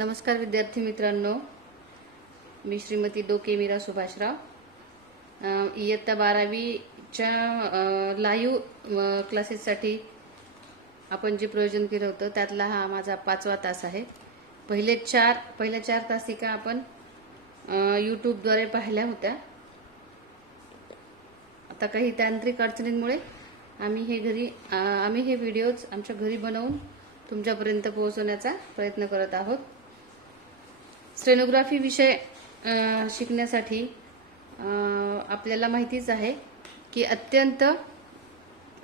नमस्कार विद्यार्थी मित्रांनो, मी श्रीमती डोके मीरा सुभाषराव. इयत्ता 12वीच्या लाईव्ह क्लासेससाठी आपण जे प्रयोजन केलं होतं त्यातला हा माझा 5वा तास आहे. पहिल्या चार तासिका आपण यूट्यूबद्वारे पाहिल्या होत्या. आता काही तांत्रिक अडचणींमुळे आम्ही हे व्हिडिओज आमच्या घरी बनवून तुमच्यापर्यंत पोहोचवण्याचा प्रयत्न करत आहोत. स्टेनोग्राफी विषय शिकण्यासाठी आपल्याला माहितीच आहे की अत्यंत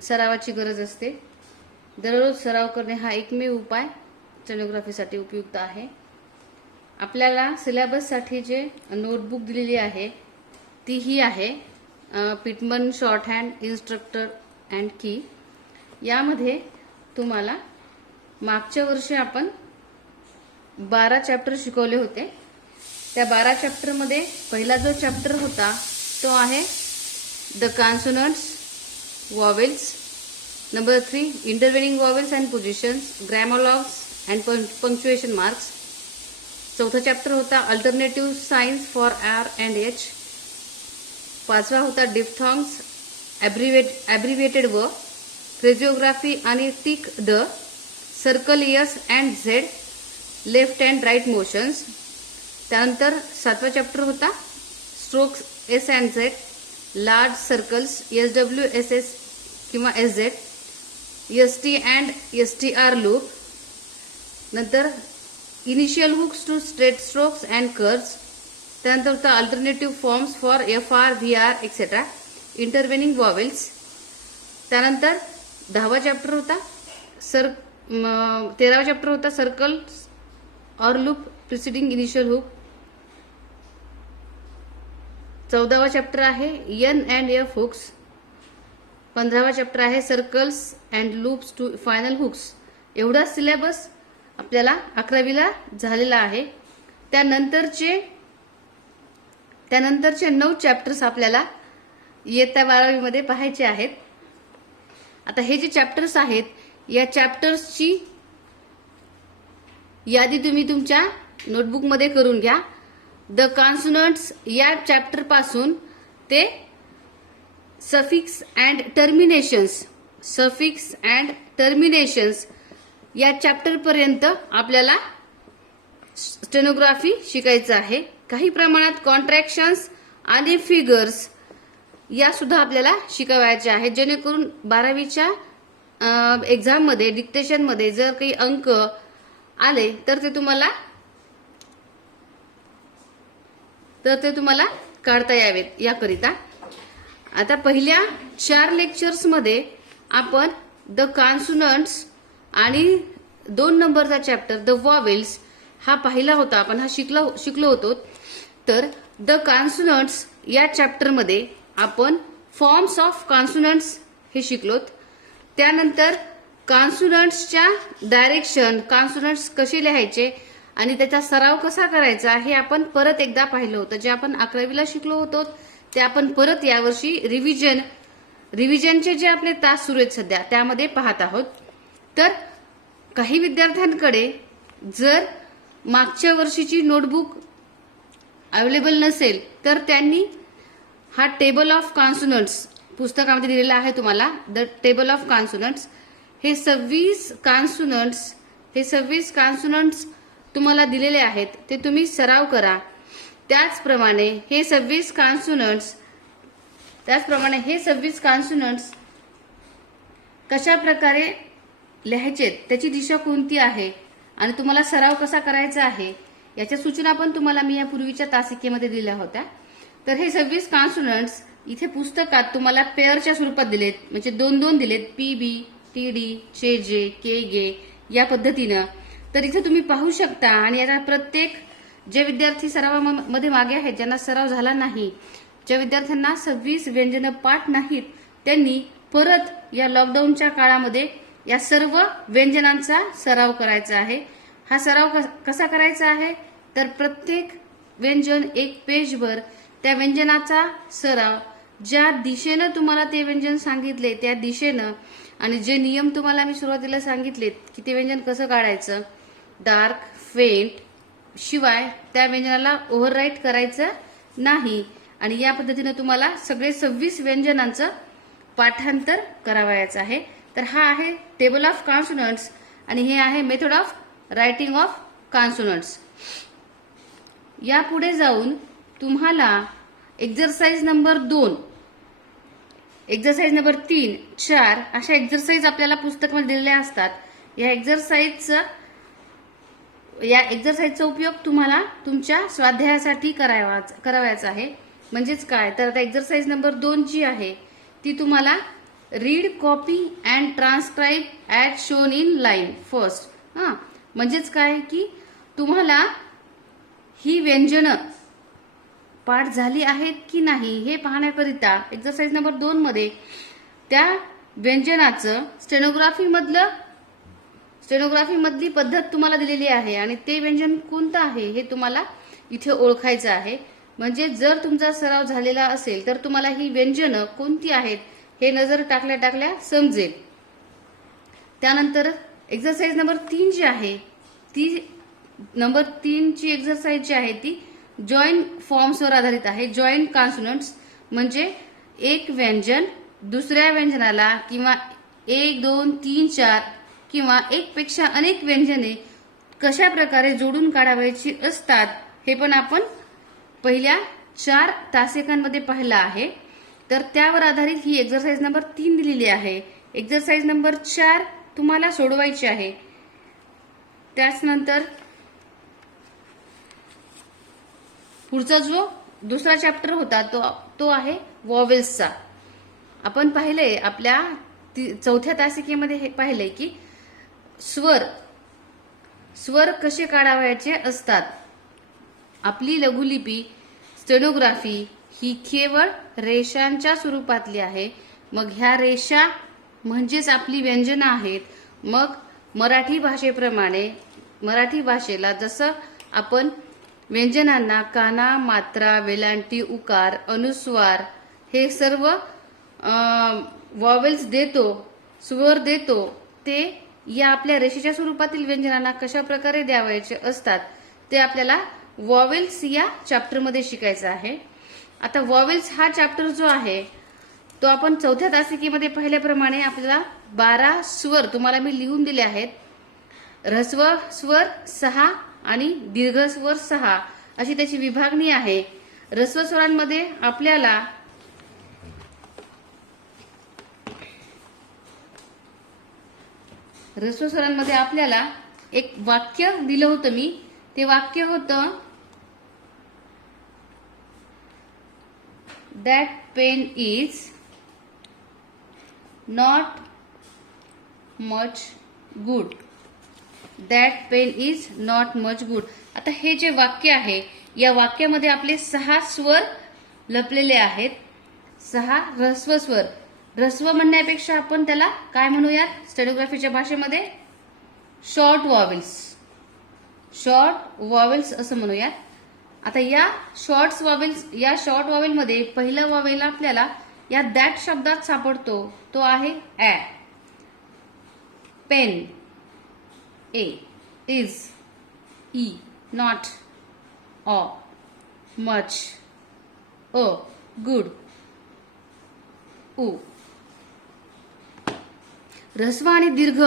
सरावाची गरज असते. दररोज सराव करणे हा एकमेव उपाय स्टेनोग्राफीसाठी उपयुक्त आहे. आपल्याला सिलेबससाठी जे नोटबुक दिलेली आहे ती ही आहे, पिटमन शॉर्ट हँड इन्स्ट्रक्टर अँड की. यामध्ये तुम्हाला मागच्या वर्षी आपण 12 चॅप्टर शिकवले होते. त्या 12 चॅप्टरमध्ये पहिला जो चॅप्टर होता तो आहे the consonants, vowels. Number 3 intervening vowels and positions, grammalogues and punctuation marks. चौथा चॅप्टर होता alternative signs for R and H. 5वा होता डिफ्थॉंग्स, ॲब्रिव्हिएटेड व फ्रेजिओग्राफी आणि tick the, circle S and Z, left and right motions. त्यानंतर 7वा chapter होता strokes S and Z, large circles, SWSS किंवा SZ, ST and STR loop. नंतर initial hooks to straight strokes and curves. त्यानंतर होता alternative forms for FR, VR et cetera, intervening vowels. त्यानंतर 10वा chapter होता 13वा चॅप्टर होता सर्कल और लूप प्रिसिडिंग इनिशियल हुक. 14वा चॅप्टर आहे N अँड F हुक्स. 15वा चॅप्टर आहे circles and loops to final hooks. एवढा सिलेबस आपल्याला 11वीला झालेला आहे. त्यानंतरचे 9 चॅप्टर्स आपल्याला इयत्ता 12वीमध्ये पाहायचे आहेत. आता हे जे चॅप्टर्स आहेत या चॅप्टर्सची यादी तुम्ही तुमच्या नोटबुकमध्ये करून घ्या. द कॉन्सोनंट्स या चॅप्टर पासून ते सफिक्स अँड टर्मिनेशन्स या चॅप्टर पर्यंत आपल्याला स्टेनोग्राफी शिकायचं आहे. काही प्रमाणात कॉन्ट्रॅक्शन्स आणि फिगर्स या सुद्धा आपल्याला शिकवायच्या आहेत, जेणेकरून 12वीच्या एक्झाममध्ये डिक्टेशनमध्ये जर काही अंक आले तर ते तुम्हाला काढता यावेत याकरिता. आता पहिल्या 4 लेक्चर्समध्ये आपण द कॉन्सोनंट्स आणि 2 नंबरचा चॅप्टर द वॉवेल्स हा पाहिला होता. आपण हा शिकलो होतो. तर द कॉन्सोनंट्स या चॅप्टरमध्ये आपण फॉर्म्स ऑफ कॉन्सोनंट्स हे शिकलोत. त्यानंतर कॉन्सोनंट्सच्या डायरेक्शन, कॉन्सोनंट्स कसे लिहायचे आणि त्याचा सराव कसा करायचा हे आपण परत एकदा पाहिलं होतं. जे आपण 11वीला शिकलो होतो ते आपण परत यावर्षी रिव्हिजनचे जे आपले तास सुरू आहेत सध्या त्यामध्ये पाहत आहोत. तर काही विद्यार्थ्यांकडे जर मागच्या वर्षीची नोटबुक अवेलेबल नसेल तर त्यांनी हा टेबल ऑफ कॉन्सोनंट्स पुस्तकामध्ये दिलेला आहे तुम्हाला. द टेबल ऑफ कॉन्सोनंट्स हे 26 कॉन्सोनंट्स तुम्हाला दिलेले आहेत. ते तुम्ही सराव करा. त्याचप्रमाणे हे 26 कॉन्सोनंट्स कशा प्रकारे लिहायचे, त्याची दिशा कोणती आहे आणि तुम्हाला सराव कसा करायचा आहे याच्या सूचना पण तुम्हाला मी यापूर्वीच्या तासिकेमध्ये दिल्या होत्या. तर हे 26 कॉन्सोनंट्स इथे पुस्तकात तुम्हाला पेअरच्या स्वरूपात दिलेत, म्हणजे 2-2 दिलेत, PB, TD, JJ, KG या पद्धतीनं. तर इथे तुम्ही पाहू शकता. आणि याचा प्रत्येक जे विद्यार्थी सरावामध्ये मागे आहेत, ज्यांना सराव झाला नाही, ज्या विद्यार्थ्यांना 26 व्यंजनं पाठ नाहीत, त्यांनी परत या लॉकडाऊनच्या काळामध्ये या सर्व व्यंजनांचा सराव करायचा आहे. हा सराव कसा करायचा आहे तर प्रत्येक व्यंजन एक पेजवर त्या व्यंजनाचा सराव, ज्या दिशेनं तुम्हाला ते व्यंजन सांगितले त्या दिशेनं, आणि जे नियम तुम्हाला मी सुरुवातीला सांगितलेत की ते व्यंजन कसं काढायचं, डार्क, फेंट, शिवाय त्या व्यंजनाला ओव्हरराईट करायचं नाही. आणि या पद्धतीने तुम्हाला सगळे 26 व्यंजनांचं पाठांतर करावयाचं आहे. तर हा आहे टेबल ऑफ कॉन्सोनंट्स आणि हे आहे मेथड ऑफ रायटिंग ऑफ कॉन्सोनंट्स. यापुढे जाऊन तुम्हाला एक्झरसाइज नंबर 2, एक्झरसाइज नंबर 3, 4 अशा एक्झरसाइज आपल्याला पुस्तकामध्ये दिलेल्या असतात. या एक्झरसाइजचा उपयोग तुम्हाला तुमच्या स्वाध्यायासाठी करावयाचा आहे. म्हणजेच काय तर आता एक्झरसाइज नंबर 2 जी आहे ती तुम्हाला read, copy and transcribe at shown in line first. म्हणजेच काय की तुम्हाला ही व्यंजनं पाठ झाली आहेत की नाही हे पाहण्याकरिता एक्झरसाइज नंबर 2 मध्ये त्या व्यंजनाचं स्टेनोग्राफी मधली पद्धत तुम्हाला दिलेली आहे आणि ते व्यंजन कोणतं आहे हे तुम्हाला इथे ओळखायचं आहे. म्हणजे जर तुमचा सराव झालेला असेल तर तुम्हाला ही व्यंजनं कोणती आहेत हे नजर टाकल्या टाकल्या समजेल. त्यानंतर एक्झरसाइज नंबर 3 जी आहे ती नंबर 3 ची एक्झरसाइज जी आहे ती जॉईंट फॉर्म्सवर आधारित आहे. जॉईंट कॉन्सोनंट्स म्हणजे एक व्यंजन दुसऱ्या व्यंजनाला किंवा 1, 2, 3, 4 किंवा एकपेक्षा अनेक व्यंजने कशा प्रकारे जोडून काढावायची असतात हे पण आपण पहिल्या 4 तासिकांमध्ये पाहिलं आहे. तर त्यावर आधारित ही एक्झरसाइज नंबर 3 दिलेली आहे. एक्झरसाइज नंबर 4 तुम्हाला सोडवायची आहे. त्यानंतर पुढचा जो दुसरा चॅप्टर होता तो आहे वॉवेल्सचा. आपण पाहिले आपल्या 4थ्या तासिकेमध्ये हे पाहिले की स्वर कसे काढावयाचे असतात. आपली लघुलिपी स्टेनोग्राफी ही केवळ रेषांच्या स्वरूपातली आहे. मग ह्या रेषा म्हणजेच आपली व्यंजनं आहेत. मग मराठी भाषेप्रमाणे मराठी भाषेला जसं आपण व्यंजनांना काना, मात्रा, वेलांटी, उकार, अनुस्वार हे सर्व वॉवेल्स देतो, स्वर देतो, ते या आपल्या रेषेच्या स्वरूपातील व्यंजनांना कशा प्रकारे द्यावायचे असतात ते आपल्याला वॉवेल्स या चॅप्टरमध्ये शिकायचं आहे. आता वॉवेल्स हा चॅप्टर जो आहे तो आपण 4थ्या तासिकेमध्ये पाहिल्याप्रमाणे आपल्याला 12 स्वर तुम्हाला मी लिहून दिले आहेत. ऱ्हस्व स्वर 6 आणि दीर्घ स्वर 6 अशी त्याची विभागणी आहे. ऱ्हस्व स्वरांमध्ये आपल्याला एक वाक्य दिलं होतं मी. ते वाक्य होतं that pen is not much good. That pen is not much good. आता हे जे वाक्य आहे या वाक्यामध्ये आपले 6 स्वर लपलेले आहेत. 6 ऱ्हस्व स्वर. ऱ्हस्व म्हणण्यापेक्षा आपण त्याला काय म्हणूयात स्टेनोग्राफीच्या भाषेमध्ये शॉर्ट वॉवेल्स असं म्हणूयात. आता या शॉर्ट वॉवेलमध्ये पहिला वॉवेल आपल्याला या दॅट शब्दात सापडतो. तो आहे ॲ. पेन ए, इज ई, नॉट ऑ, मच अ, गुड उ. ऱ्हस्व आणि दीर्घ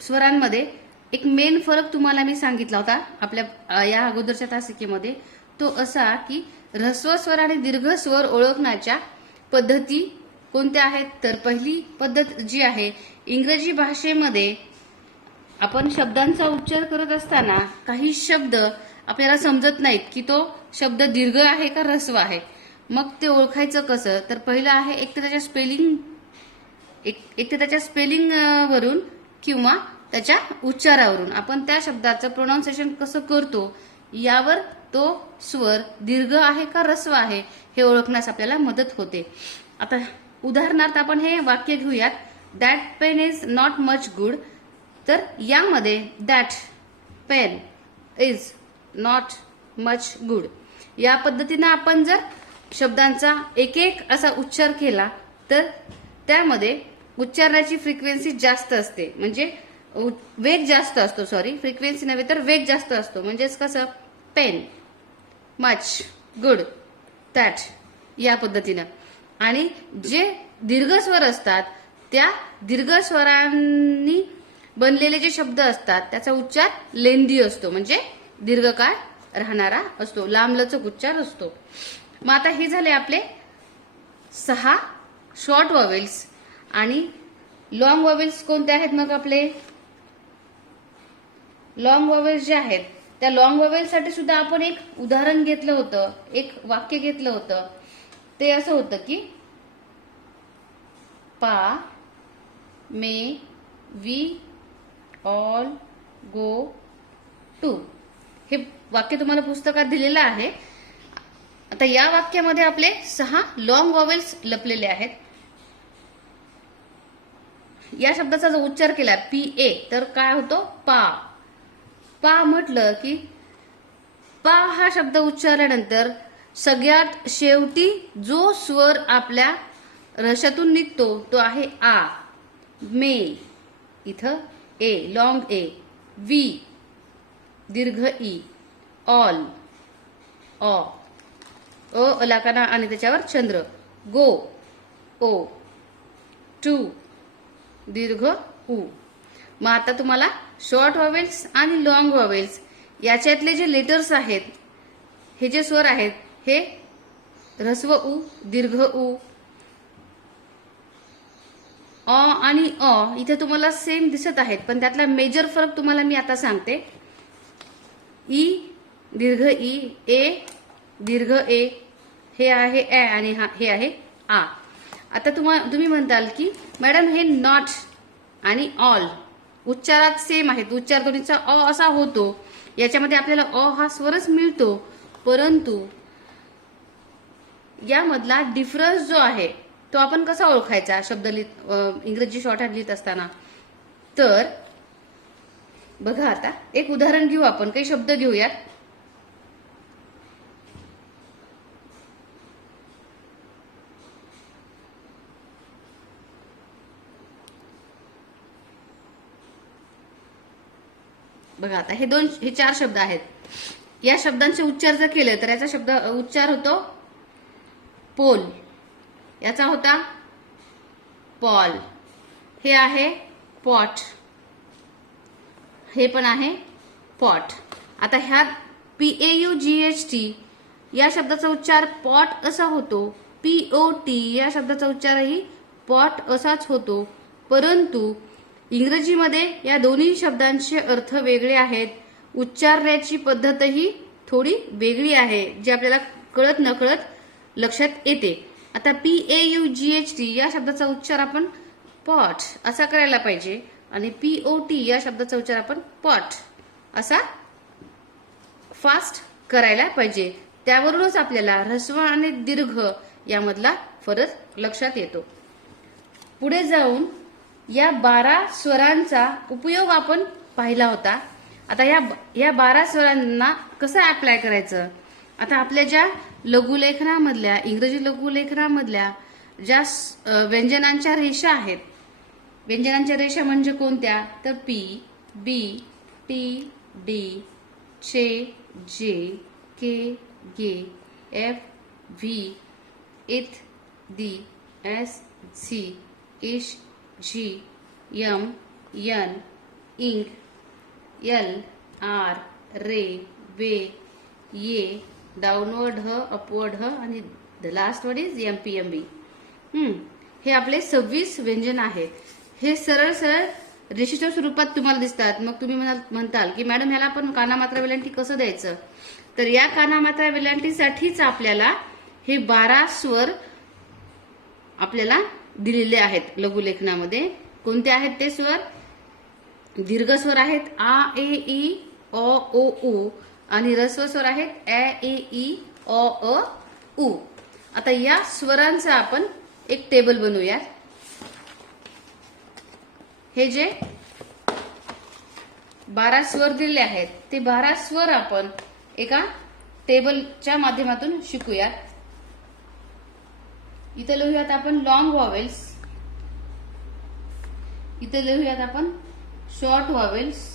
स्वरांमध्ये एक मेन फरक तुम्हाला मी सांगितला होता आपल्या या अगोदरच्या तासिकेमध्ये. तो असा की ऱ्हस्व स्वर आणि दीर्घ स्वर ओळखण्याच्या पद्धती कोणत्या आहेत. तर पहिली पद्धत जी आहे इंग्रजी भाषेमध्ये आपण शब्दांचा उच्चार करत असताना काही शब्द आपल्याला समजत नाहीत की तो शब्द दीर्घ आहे का ऱ्हस्व आहे. मग ते ओळखायचं कसं. तर पहिलं आहे एक तर त्याच्या स्पेलिंग वरून किंवा त्याच्या उच्चारावरून आपण त्या शब्दाचं प्रोनाऊन्सिएशन कसं करतो यावर तो स्वर दीर्घ आहे का ऱ्हस्व आहे हे ओळखण्यास आपल्याला मदत होते. आता उदाहरणार्थ आपण हे वाक्य घेऊयात. That pen is not much good. तर यामध्ये that pen is not much good या पद्धतीनं आपण जर शब्दांचा एक एक असा उच्चार केला तर त्यामध्ये उच्चारण्याची फ्रिक्वेन्सी जास्त असते. म्हणजे वेग जास्त असतो. फ्रिक्वेन्सी नव्हे तर वेग जास्त असतो. म्हणजेच कसं पेन, मच, गुड, दॅट या पद्धतीनं. आणि जे दीर्घ स्वर असतात त्या दीर्घ स्वरांनी बनलेले जे शब्द असतात त्याचा उच्चार लेंदी असतो, म्हणजे दीर्घकाळ राहणारा असतो, लांबलचक उच्चार असतो. मग आता हे झाले आपले 6 शॉर्ट व्हॉवेल्स. आणि लॉंग व्हॉवेल्स कोणते आहेत? मग आपले लॉंग व्हॉवेल्स जे आहेत त्या लॉंग व्हॉवेल्ससाठी सुद्धा आपण एक उदाहरण घेतलं होतं, एक वाक्य घेतलं होतं. ते असं होतं की पा, मे, वी ऑल गो टू. हे वाक्य तुम्हाला पुस्तकात दिलेलं आहे. आता या वाक्यामध्ये आपले 6 लॉंग व्हॉवेल्स लपलेले आहेत. या शब्दाचा जो उच्चार केला PA तर काय होतो? पा. पा म्हटलं की पा हा शब्द उच्चारल्यानंतर सगळ्यात शेवटी जो स्वर आपल्या रशातून निघतो तो आहे आ. मे, इथं ए, लॉंग ए. वी, दीर्घ ई. ऑल, ऑ. अलाकाना आणि त्याच्यावर चंद्र. गो, ओ. टू, दीर्घ उ. मग आता तुम्हाला शॉर्ट व्हॉवेल्स आणि लॉंग व्हॉवेल्स याच्यातले जे लेटर्स आहेत, हे जे स्वर आहेत, हे ऱ्हस्व उ, दीर्घ उ. अ आणि अ इथे तुम्हाला सेम दिसत आहेत, पण त्यातला मेजर फरक तुम्हाला मी आता सांगते. ई, दीर्घ ई. ए, दीर्घ ए. हे आहे ए आणि हे आहे आ. आता तुम्ही म्हणताल की मॅडम हे नॉट आणि ऑल उच्चारात सेम आहेत, उच्चार दोन्हीचा अ असा होतो, याच्यामध्ये आपल्याला अ हा स्वरच मिळतो, परंतु यामधला डिफरन्स जो आहे तो आपण कसा ओळखायचा शब्द इंग्रजी शॉर्टहँड लिहित असताना? तर बघा, आता एक उदाहरण घेऊ, आपण काही शब्द घेऊयात. बघा, आता हे 4 शब्द आहेत. या शब्दांचे उच्चार जर केले तर याचा शब्द उच्चार होतो पोल, याचा होता पॉल. हे आहे पॉट, हे पण आहे पॉट. आता ह्या PAUGHT या शब्दाचा उच्चार पॉट असा होतो. POT या शब्दाचा उच्चारही पॉट असाच होतो, परंतु इंग्रजीमध्ये या दोन्ही शब्दांचे अर्थ वेगळे आहेत. उच्चारण्याची पद्धतही थोडी वेगळी आहे, जे आपल्याला कळत नकळत लक्षात येते. आता PAUGHT या शब्दाचा उच्चार आपण पॉट असा करायला पाहिजे आणि POT या शब्दाचा उच्चार आपण पॉट असा फास्ट करायला पाहिजे. त्यावरूनच आपल्याला ऱ्हस्व आणि दीर्घ यामधला फरक लक्षात येतो. पुढे जाऊन या 12 स्वरांचा उपयोग आपण पाहिला होता. आता या 12 स्वरांना कसं अप्लाय करायचं? आता आपल्या ज्या लघुलेखनामधल्या, इंग्रजी लघुलेखनामधल्या ज्या व्यंजनांच्या रेषा आहेत, व्यंजनांच्या रेषा म्हणजे कोणत्या? तर P, B, T, D, J, K, G, F, V, It, D, S, C, Ish, G, M, N, Ing, L, R, रे, वे, ये, डाऊनवर्ड ह, अपवर्ड ह आणि the last word is MPMB. हे आपले 26 व्यंजन आहेत. हे सरळ सरळ रेषेच्या स्वरूपात तुम्हाला दिसतात. मग तुम्ही म्हणताल की मॅडम ह्याला आपण कानामात्रा वेलांटी कसं द्यायचं? तर या कानामात्रा वेलांटीसाठीच आपल्याला हे 12 स्वर आपल्याला दिलेले आहेत लघुलेखनामध्ये. कोणते आहेत ते स्वर? दीर्घ स्वर आहेत आ, ए, ई, अ, ओ, उ आणि ऱ्हस्व स्वर आहेत ए, ई, अ, उ. आता या स्वरांचा आपण एक टेबल बनवूया. हे जे 12 स्वर दिलेले आहेत ते 12 स्वर आपण एका टेबलच्या माध्यमातून शिकूयात. इथे लिहूयात आपण लॉंग व्हॉवेल्स, इथे लिहूयात आपण शॉर्ट व्हॉवेल्स,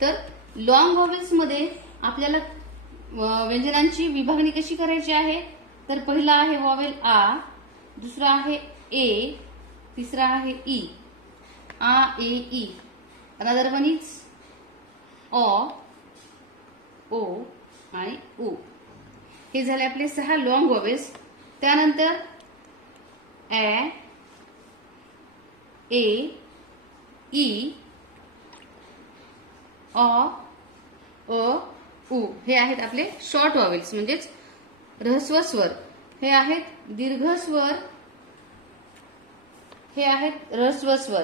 तर लॉंग व्हॉवेल्स मध्ये आपल्याला व्यंजनांची विभागणी कशी करायची आहे, तर पहिला आहे व्हॉवेल आ, दुसरा आहे ए, तिसरा आहे ई, आ ए ई, अनदर वन इज ओ, ओ आणि उ. हे झाले आपले 6 लॉंग व्हॉवेल्स. त्यानंतर ए, ई, अ, उ हे आहेत आपले शॉर्ट व्हॉवेल्स म्हणजेच ऱ्हस्व स्वर. हे आहेत दीर्घ स्वर, हे आहेत ऱ्हस्व स्वर.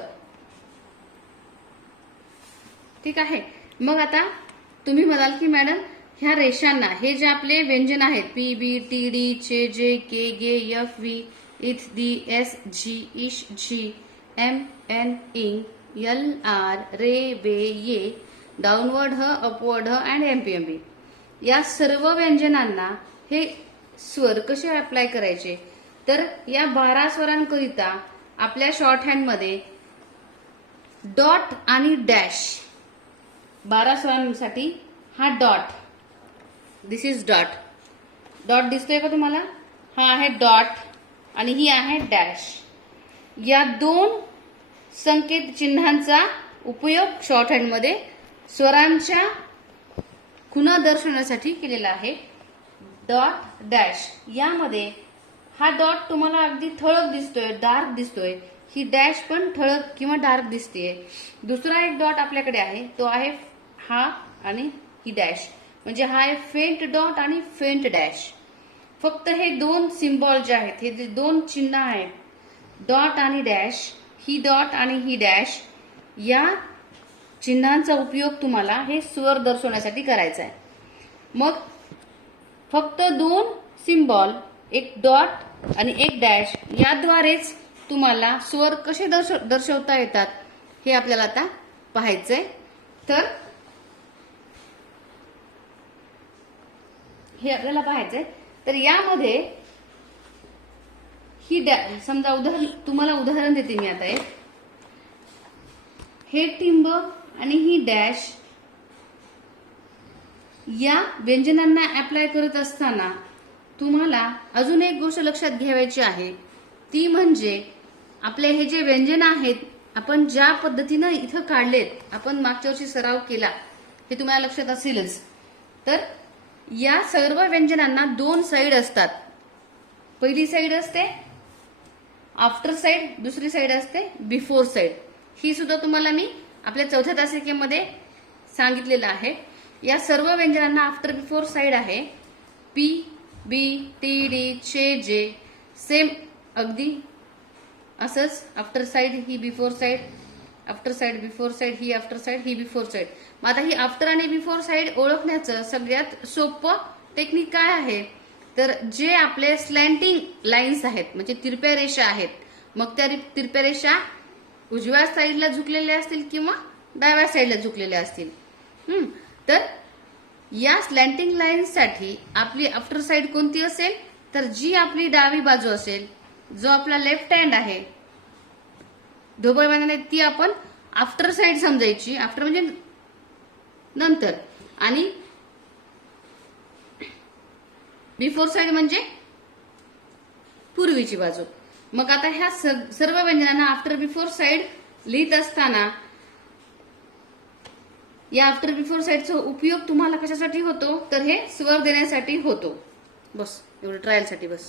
ठीक आहे. मग आता तुम्ही म्हणाल की मॅडम ह्या रेषांना, हे जे आपले व्यंजन आहेत P B T D CH जे के गे एफ व्ही इथ दी एस जी इश झी एम एन इंग एल आर रे बे ये डाऊनवर्ड ह अपवर्ड ह अँड एमपीएमबी, या सर्व व्यंजनांना हे स्वर कसे अप्लाय करायचे, तर या 12 स्वरांकरिता आपल्या शॉर्ट हँडमध्ये डॉट आणि डॅश, 12 स्वरांसाठी हा dot, this is dot. Dot दिसतोय का तुम्हाला? हा आहे डॉट आणि ही आहे डॅश. या 2 संकेत चिन्हांचा उपयोग शॉर्ट हँडमध्ये स्वरांच्या खुणा दर्शवण्यासाठी केलेला आहे. डॉट डॅश, यामध्ये हा डॉट तुम्हाला अगदी ठळक दिसतोय, डार्क दिसतोय. ही डॅश पण ठळक किंवा डार्क दिसतेय. दुसरा एक डॉट आपल्याकडे आहे, तो आहे हा आणि ही डॅश, म्हणजे हा आहे फेंट डॉट आणि फेंट डॅश. फक्त हे 2 सिम्बॉल जे आहेत, हे जे 2 चिन्ह आहेत, डॉट आणि डॅश, ही डॉट आणि ही डॅश, या चिन्हांचा उपयोग तुम्हाला हे स्वर दर्शवण्यासाठी करायचा आहे. मग फक्त 2 सिम्बॉल, एक डॉट आणि एक डॅश, याद्वारेच तुम्हाला स्वर कसे दर्शवता येतात हे आपल्याला आता पाहायचंय. तर हे आपल्याला पाहायचंय. तर यामध्ये ही समजा तुम्हाला उदाहरण देते मी आता एक. हे टिंब आणि ही डॅश या व्यंजनांना अप्लाय करत असताना तुम्हाला अजून एक गोष्ट लक्षात घ्यायची आहे, ती म्हणजे आपले हे जे व्यंजन आहेत आपण ज्या पद्धतीनं इथं काढलेत, आपण मागच्या वर्षी सराव केला, हे तुम्हाला लक्षात असेलच. तर या सर्व व्यंजनांना 2 साइड असतात. पहिली साइड असते आफ्टर साइड, दुसरी साइड असते बिफोर साइड. ही सुद्धा तुम्हाला मी आपल्या 4थ्या तासिकेमध्ये सांगितलेलं आहे. या सर्व व्यंजनांना आफ्टर बिफोर साइड आहे. P B T D CH J same अगदी असंच, आफ्टर साइड ही before side, after side before side, ही आफ्टर साइड ही बिफोर साइड. मग आता ही आफ्टर आणि बिफोर साइड ओळखण्याचं सगळ्यात सोपं टेक्निक काय आहे, तर जे आपले स्लॅन्टिंग लाईन्स आहेत, म्हणजे तिरप्या रेषा आहेत, मग त्या तिरप्या रेषा उजव्या साईडला झुकलेल्या असतील किंवा डाव्या साईडला झुकलेल्या असतील. तर या स्लॅन्टिंग लाईन्ससाठी आपली आफ्टर साइड कोणती असेल, तर जी आपली डावी बाजू असेल, जो आपला लेफ्ट हँड आहे, ढोबळ ती आपण आफ्टर साइड समजायची. आफ्टर म्हणजे नंतर, आणि बिफोर साइड म्हणजे पूर्वीची बाजू. मग आता ह्या सर्व व्यंजनांना आफ्टर बिफोर साइड लिहित असताना या आफ्टर बिफोर साइडचा उपयोग तुम्हाला कशासाठी होतो, तर हे स्वर देण्यासाठी होतो. बस एवढं ट्रायलसाठी बस.